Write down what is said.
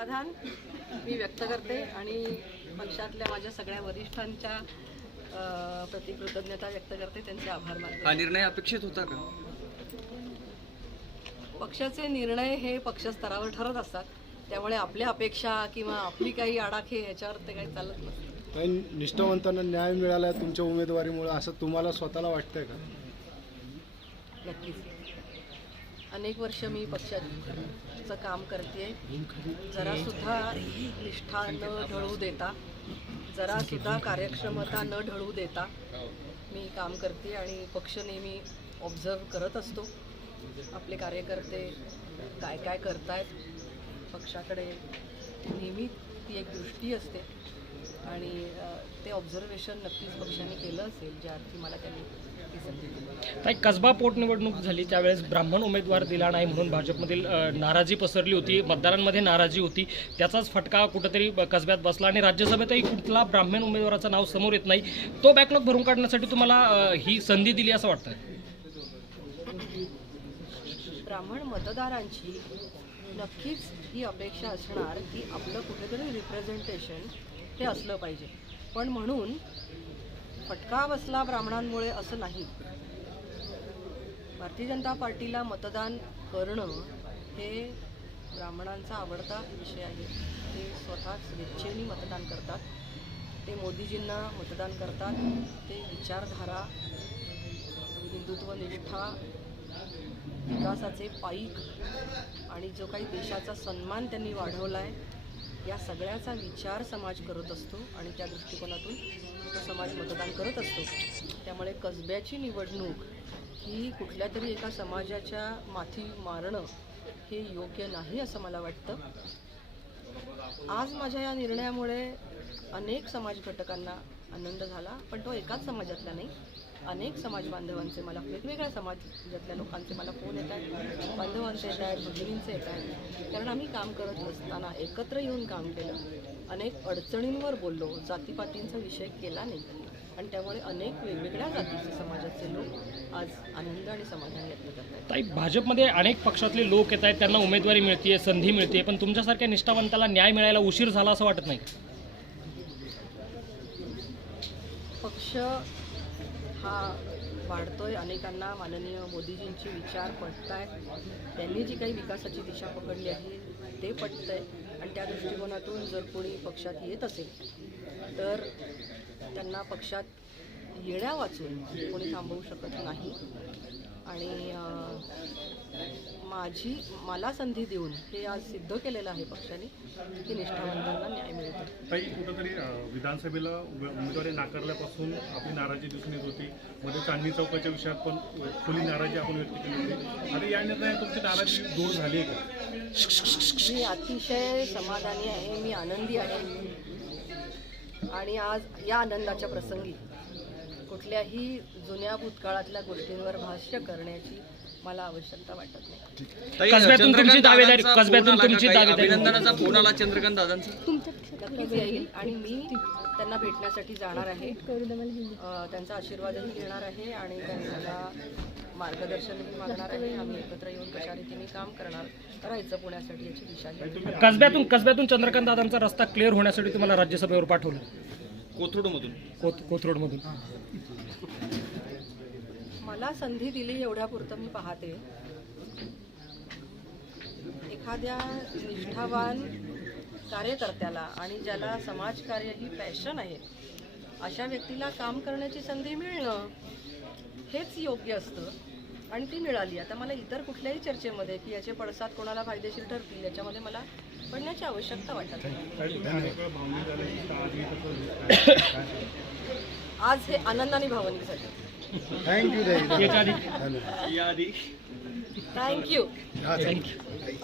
समाधान मी व्यक्त करते आणि पक्षातल्या माझ्या सगळ्या वरिष्ठांच्या प्रति कृतज्ञता व्यक्त करते त्यांचे आभार हा मानते निर्णय अपेक्षित होता का? पक्षाचे निर्णय हे पक्षस्तरावर ठरत असतात. त्यामुळे आपल्या अपेक्षा किंवा आपली काही आडाखे ह्याच्यावर ते काही चालत नसतं. पण निष्ठावंतांना न्याय मिळाला तुमच्या उमेदवारीमुळे असं तुम्हाला स्वतःला वाटतंय का? नक्कीच. अनेक वर्ष मी पक्षाचं काम करते जरासुद्धा निष्ठा न ढळू देता जरासुद्धा कार्यक्षमता न ढळू देता मी काम करते आणि पक्ष नेहमी ऑब्झर्व करत असतो. आपले कार्यकर्ते काय काय करतायत पक्षाकडे नेहमी ती एक दृष्टी असते. आणि ते ऑब्झर्वेशन नक्कीच पक्षाने केलं असेल ज्या अर्थी मला त्यांनी कसबा पोटनिवडणूक झाली त्यावेळेस ब्राह्मण उमेदवार दिला नाही म्हणून भाजपमधील नाराजी पसरली होती मतदारांमध्ये नाराजी होती. त्याचाच फटका कुठंतरी कसब्यात बसला आणि राज्यसभेतही कुठला ब्राह्मण उमेदवाराचं नाव समोर येत नाही. तो बॅकलॉग भरून काढण्यासाठी तुम्हाला ही संधी दिली असं वाटतं ब्राह्मण मतदारांची नक्कीच ही अपेक्षा असणार की आपलं कुठेतरी रिप्रेझेंटेशन ते असलं पाहिजे. पण म्हणून फटका बसला ब्राह्मणांमुळे असं नाही. भारतीय जनता पार्टीला मतदान करणं हे ब्राह्मणांचा आवडता विषय आहे. ते स्वतःच स्वेच्छेने मतदान करतात. ते मोदीजींना मतदान करतात. ते विचारधारा हिंदुत्वनिष्ठा विकासाचे पाईक आणि जो काही देशाचा सन्मान त्यांनी वाढवला आहे या सगळ्याचा विचार समाज करत असतो आणि त्या दृष्टिकोनातून तो समाज मतदान करत असतो. त्यामुळे कसब्याची निवडणूक ही कुठल्या तरी एका समाजाच्या माथी मारणं हे योग्य नाही असं मला वाटतं. आज माझ्या या निर्णयामुळे अनेक समाज घटकांना आनंद झाला पण तो एकाच समाजातला नाही. अनेक समाज बांधवांचे मला वेगवेगळ्या समाजातल्या लोकांचे मला फोन येत आहेत बांधवांचे येत आहेत भगिनींचे येत आहेत कारण आम्ही काम करत असताना एकत्र येऊन काम केलं. अनेक अडचणींवर बोललो जातीपातींचा विषय केला नाही. आणि त्यामुळे अनेक वेगवेगळ्या जातीचे समाजाचे लोक आज आनंद आणि समाधान व्यक्त करत आहेत. ताई भाजपमध्ये अनेक पक्षातले लोक येत आहेत त्यांना उमेदवारी मिळते संधी मिळते पण तुमच्यासारख्या निष्ठावंताला न्याय मिळायला उशीर झाला असं वाटत नाही? पक्ष हा वाढतोय. अनेकांना माननीय मोदीजींचे विचार पटत आहेत त्यांनी जी काही विकासाची दिशा पकडली आहे ते पटतंय. आणि त्या दृष्टिकोनातून जर कोणी पक्षात येत असेल तर त्यांना पक्षात येण्या वाचून कोणी थांबवू शकत नाही. आणि माझी मला संधी देऊन हे आज सिद्ध केलेलं आहे पक्षाने की निष्ठावंतांना न्याय मिळतो. कुठंतरी अ, विधानसभेला उमेदवारी नाकारल्यापासून आपली नाराजी दिसून येत होती. मध्ये चांदणी चौकाच्या विषयात पण खुली नाराजी आपण व्यक्त केली होती. आता या निर्णयात तुमची नाराजी दूर झाली आहे का? मी अतिशय समाधानी आहे मी आनंदी आहे. आणि आज या आनंदाच्या प्रसंगी कुठल्याही जुन्या भूतकाळातल्या गोष्टींवर भाष्य करण्याची मला आवश्यकता वाटत नाही. ताई, कसब्यातून तुमची चंद्रकांत दावेदारी- दादांचा कसब्यातून फोन आला का? तुमची काही? दावेदारी. अभिनंदनाचा फोन आला चंद्रकांत दादांचा. नक्कीच येईल आणि मी त्यांना भेटण्यासाठी जाणार आहे. अ, त्यांचा आशीर्वादही घेणार आहे आणि त्यांना मार्गदर्शनही मागणार आहे. आम्ही एकत्र येऊन कशा रीतीने काम करणार करायचं पुण्यासाठी याची दिशा घेऊ कसब्यातून कसब्यातून चंद्रकांत दादांचा रस्ता क्लिअर होण्यासाठी तुम्हाला राज्यसभेवर पाठवलं? कोथरूडमधून. कोथ कोथरूडमधून. मला संधी दिली एवढ्यापुरतं मी पाहते. एखाद्या निष्ठावान कार्यकर्त्याला आणि ज्याला समाजकार्य ही पॅशन आहे अशा व्यक्तीला काम करण्याची संधी मिळणं हेच योग्य असतं आणि ती मिळाली. आता मला इतर कुठल्याही चर्चेमध्ये की याचे पडसाद कोणाला फायदेशीर ठरतील याच्यामध्ये मला पडण्याची आवश्यकता वाटत. आज हे आनंदाने भावनिक झाले. Thank you, Dadi. Thank you. Thank you.